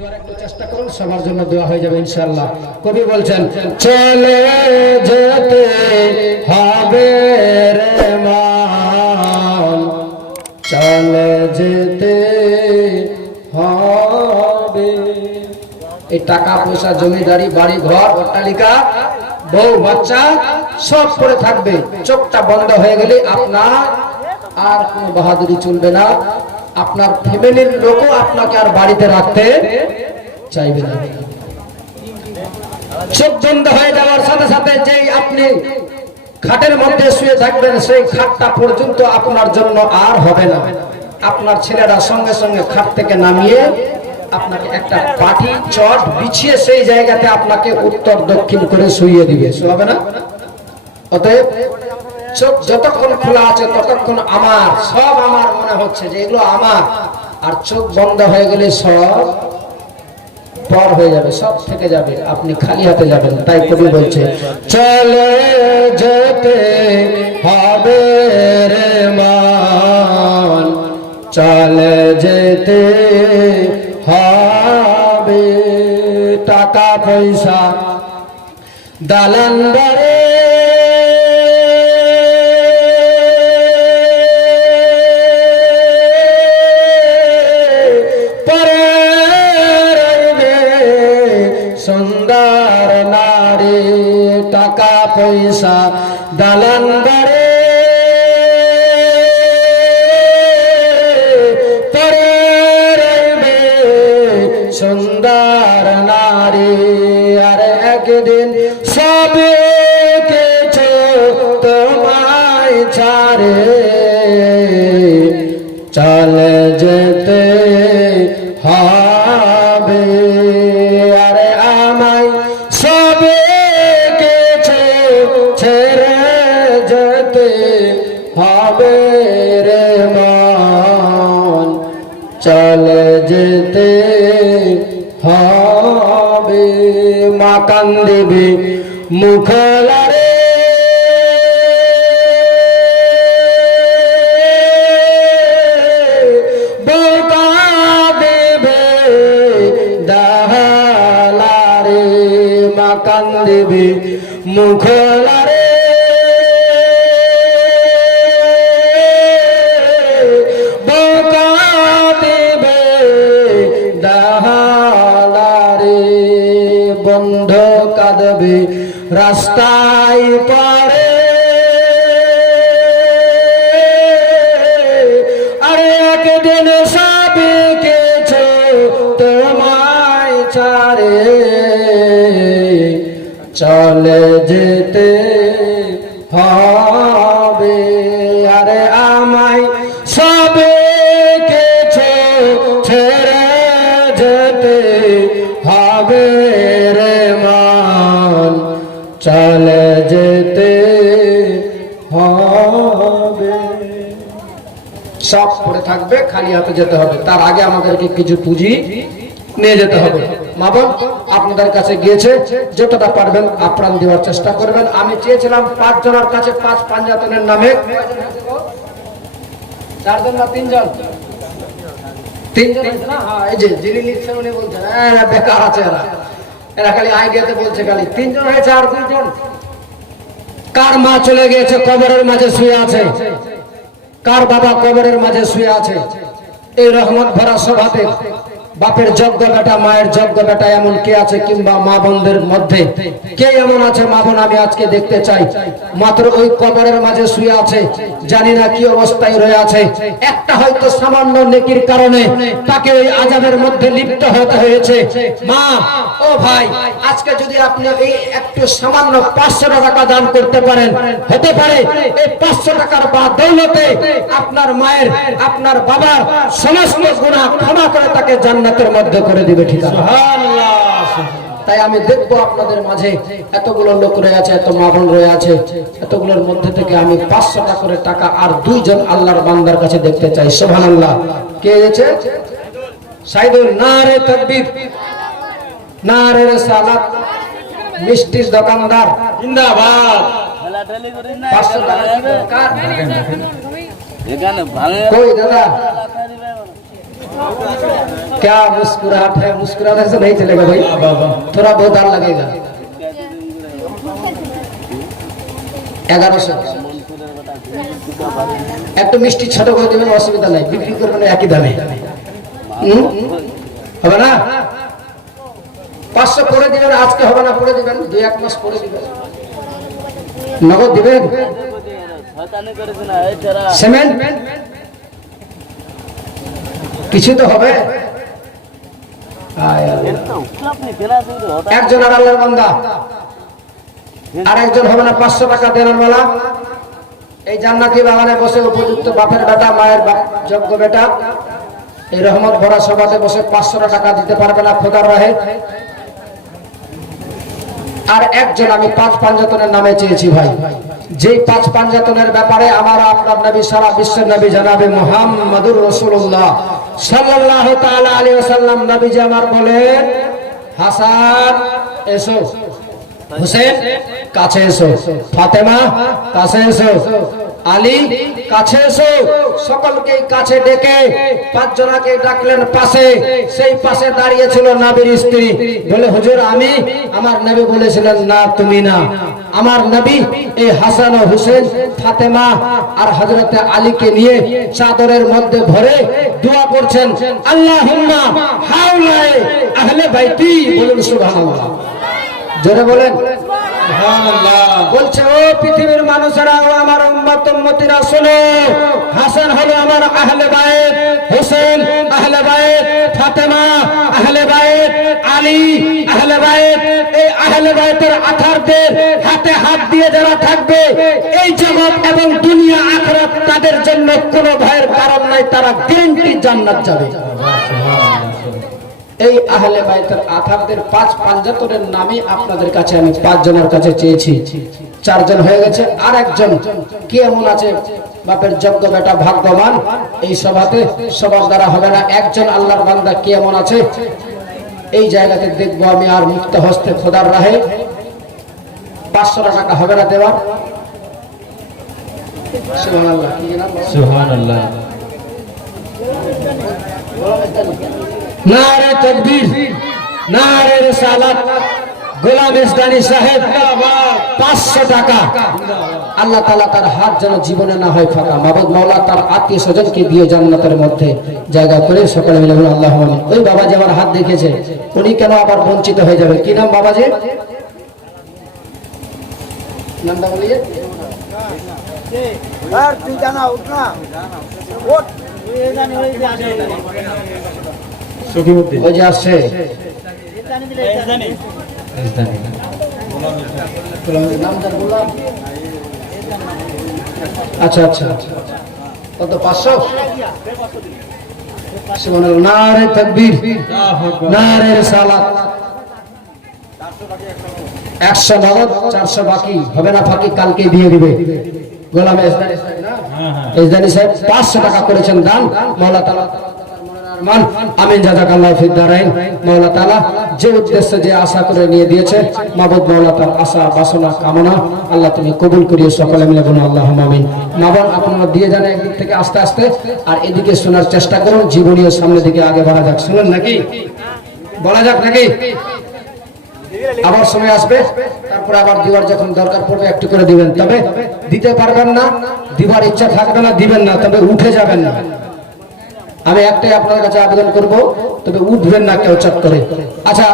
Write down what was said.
দুবার একটু চেষ্টা করুন, সবার জন্য দোয়া হয়ে যাবে ইনশাআল্লাহ। কবি বলছেন চলে যেতে হবে রে মান, চলে যেতে হবে। এই টাকা পয়সা জমিদারি বাড়ি ঘর অট্টালিকা বউ বাচ্চা সব পড়ে থাকবে, চোখটা বন্ধ হয়ে গেলে আপনার আর কোনো বাহাদুরি চলবে না, আপনার ফ্যামিলির লোকও আপনাকে আর বাড়িতে রাখতে চাইবে না। চোখ বন্ধ হয়ে যাওয়ার সাথে সাথে যেই আপনি খাটের মধ্যে শুয়ে থাকবেন সেই খাটটা পর্যন্ত আপনার জন্য আর হবে না। আপনার ছেলেরা সঙ্গে সঙ্গে খাট থেকে নামিয়ে আপনাকে একটা পাটি চট বিছিয়ে সেই জায়গাতে আপনাকে উত্তর দক্ষিণ করে শুইয়ে দিবে, শোয়াবে না? অতএব চোখ যতক্ষণ খোলা আছে ততক্ষণ আমার, সব আমার মনে হচ্ছে যে এগুলো আমার, আর চোখ বন্ধ হয়ে গেলে সব পর হয়ে যাবে, সব থেকে যাবে, আপনি খালি হাতে যাবেন। তাই কবি বলছে চলে যেতে হবে রে মান, চলে যেতে হবে। টাকা পয়সা দালান বাড়ি সুন্দর নারী, টাকা পয়সা দালান বাড়ি পরে রইবে সুন্দর নারী। আর একদিন সবে কিছু তোমায় ছাড়ে চলে যেতে হবে। আরে আমায় সবে কিছু ছেড়ে যেতে হবে রে মন, চলে যেতে হবে। মা কান্দিবে মুখলারে কান্দিবে মুখলারে বোকা দেবে দাহালারে, বন্ধ কাঁদবে রাস্তায় পড়ে। আরে একদিন সবে কিছু তোমায় ছাড়ে চলে যেতে হবে। আরে আমায় সবে কিছু ছেড়ে যেতে হবে রে মান, চলে যেতে হবে। সব পড়ে থাকবে, খালি হাতে যেতে হবে। তার আগে আমাদেরকে কিছু পুঁজি নিয়ে যেতে হবে। মা বোন আপনাদের কাছে গিয়েছে, যতটা পারবেন আপ্রাণ দেওয়ার চেষ্টা করবেন। আমি চেয়েছিলাম 5 জনের কাছে 5 পাঞ্জাতনের নামে, 4 জন না 3 জন, 3 জন আছে না? হ্যাঁ, এই যে যিনি লিখছেন উনি বলছেন এরা বেকার আছে, এরা খালি আইডিয়াতে বলছে, খালি 3 জন হয়েছে আর 2 জন। কার মা চলে গিয়েছে কবরের মাঝে শুয়ে আছে, কার বাবা কবরের মাঝে শুয়ে আছে, এই রহমত ভরা সভাতে বাপের যোগ্য বেটা মায়ের যোগ্য বেটা এমন কে আছে, কিংবা মা বোনদের মধ্যে কে এমন আছে মা বোন আমি আজকে দেখতে চাই, মাত্র ওই কবরের মাঝে শুয়ে আছে, জানি না কি অবস্থায় রয়ে আছে। একটা হয়তো সামান্য নেকির কারণে তাকে ওই আযাবের মধ্যে লিপ্ত হতে হয়েছে। মা ও ভাই, আজকে যদি আপনি এই একটু সামান্য 500 টাকা দান করতে পারেন, হতে পারে এই 500 টাকার দৌলতে আপনার মায়ের আপনার বাবার সমস্ত গুনাহ ক্ষমা করে তাকে জান্নাতের মধ্যে করে দিবে। ঠিক আছে, সুবহানাল্লাহ। তাই আমি দেখবো আপনাদের মাঝে এতগুলো লোক রয়ে আছে, এত মা বোন রয়ে আছে, এতগুলোর মধ্যে থেকে আমি 500 টাকা করে টাকা আর 2 জন আল্লাহর বান্দার কাছে দেখতে চাই। সুবহানাল্লাহ। কে আছে? সাইদুল। নারে তাকবীর, নারে রিসালাত। মিষ্টির দোকানদার জিন্দাবাদ। 500 টাকা কার? কই দাদা? क्या मुस्कुराहट है, मुस्कुराने से नहीं चलेगा भाई, थोड़ा बहुत और लगेगा। 1100 একটু মিষ্টি ছোট করে দিবেন, অসুবিধা নাই, বিক্রি করবেন একই দামে, হবে না? 500 করে দিবেন, আজকে হবে না, পরে দিবেন, 2-1 মাস পরে দিবেন, নগদ দিবেন। সিমেন্ট কিছু তো হবে। একজন আর আল্লাহর বান্দা, আর একজন হবে না 500 টাকা দেনার বেলা। এই জান্নাতি বাগানে বসে উপযুক্ত বাপের বেটা, মায়ের যোগ্য বেটা, এই রহমত ভরা সভাতে বসে 500 টাকা দিতে পারবে না খোদার রাহে। আর একজন আমি 5 পাঞ্জাতনের নামে চেয়েছি ভাই, যেই 5 পাঞ্জাতনের ব্যাপারে আমার আপনার নবী, সারা বিশ্বের নবী জনাবে মুহাম্মদুর রাসূলুল্লাহ সাল্লাল্লাহু তাআলা আলাইহি ওয়াসাল্লাম নবীজি আমার বলেন, হাসান এসো, হুসেন কাছে এসো, ফাতেমা কাছে এসো, আলী কাছে এসো। সকলকে কাছে ডেকে 5 জনকে ডাকলেন পাশে। সেই পাশে দাঁড়িয়ে ছিল নবীর স্ত্রী, বলে হুজুর আমি। আমার নবী বলেছিলেন না তুমি না, আমার নবী এই হাসান ও হুসেন, ফাতেমা আর হযরতে আলীকে নিয়ে চাদরের মধ্যে ভরে দোয়া করছেন, আল্লাহুম্মা হাওলাই আহলে বাইতি। বলুন সুবহানাল্লাহ, জোরে বলেন সুবহানাল্লাহ। বলছে ও পৃথিবীর মানুষেরা, ও আমার উম্মত উম্মতিরা শোনো, হাসান হলো আমার আহলে বাইত, হুসেন আহলে বাইত, ফাতেমা আহলে বাইত, আলী আহলে বাইত। এই আহলে বাইতের আথারদের হাতে হাত দিয়ে যারা থাকবে, এই জগৎ এবং দুনিয়া আখিরাত তাদের জন্য কোনো ভয়ের কারণ নাই, তারা গ্যারান্টি জান্নাত যাবে। এই আহলে বাইতের আথারদের 5 পাঞ্জাতনের নামে আপনাদের কাছে আমি 5 জনের কাছে চেয়েছি, 4 জন হয়ে গেছে। আর একজন কি এমন আছে বাপের যোগ্য বেটা, ভাগ্যবান, এই সভাতে সবার দ্বারা হবে না। একজন আল্লাহর বান্দা কি এমন আছে, এই জায়গাতে দেখবো আমি। আর মুক্ত হস্তে খোদার রাহে 500 টাকা হবে না দেওয়া। সুবহানাল্লাহ, সুবহানাল্লাহ, নারে তাকবীর, নারে রিসালাত। গোলাম ইসলামী সাহেব 500 টাকা। আল্লাহ তাআলা তার হাত যেন জীবনে না হয় ফাঁকা। মাবুদ মাওলা তার আত্মীয় স্বজনকে দিয়ে জান্নাতের মধ্যে জায়গা করে সকলে মিলে বলুন আল্লাহুম্মা আমিন। ওই বাবাজি আমার হাত দেখেছে, উনি কেন আবার বঞ্চিত হয়ে যাবে? কি নাম বাবাজি? নামটা বলিয়ে। আর তুই জানা উঠ না, ওঠ। ওই যে আসছে, আচ্ছা আচ্ছা, কত? 500। নারে তাকবীর, নারে রিসালাত। 100 নগদ, 400 বাকি। হবে না ফাঁকি, কালকে দিয়ে দিবে। গোলাম ইসলামী সাহেব 500 টাকা করেছেন দান। মাওলা তাআলা আমিন, জাযাকাল্লাহু ফিদ দারাইন। মাওলা তাআলা যে উদ্দেশ্যে যে আশা করে নিয়ে দিয়েছে, মাবুদ মাওলা তার আশা বাসনা কামনা আল্লাহ তুমি কবুল করিও। সকলে মিলে বলুন আল্লাহুম্মা আমিন। মাবুদ আপনারা দিয়ে যান একদিক থেকে আস্তে আস্তে, আর এদিকে শোনার চেষ্টা করুন। জীবনীয় সামনের দিকে আগে বাড়া যাক। শুনুন নাকি, বলা যাক নাকি? আবার সময় আসবে, তারপরে আবার দিবার যখন দরকার পড়বে একটু করে দিবেন। তবে দিতে পারবেন না, দিবার ইচ্ছা থাকবে না, দিবেন না, তবে উঠে যাবেন না। আমি একটাই আপনার কাছে আবেদন করব, তবে উঠবেন না কেউ চট করে। আচ্ছা।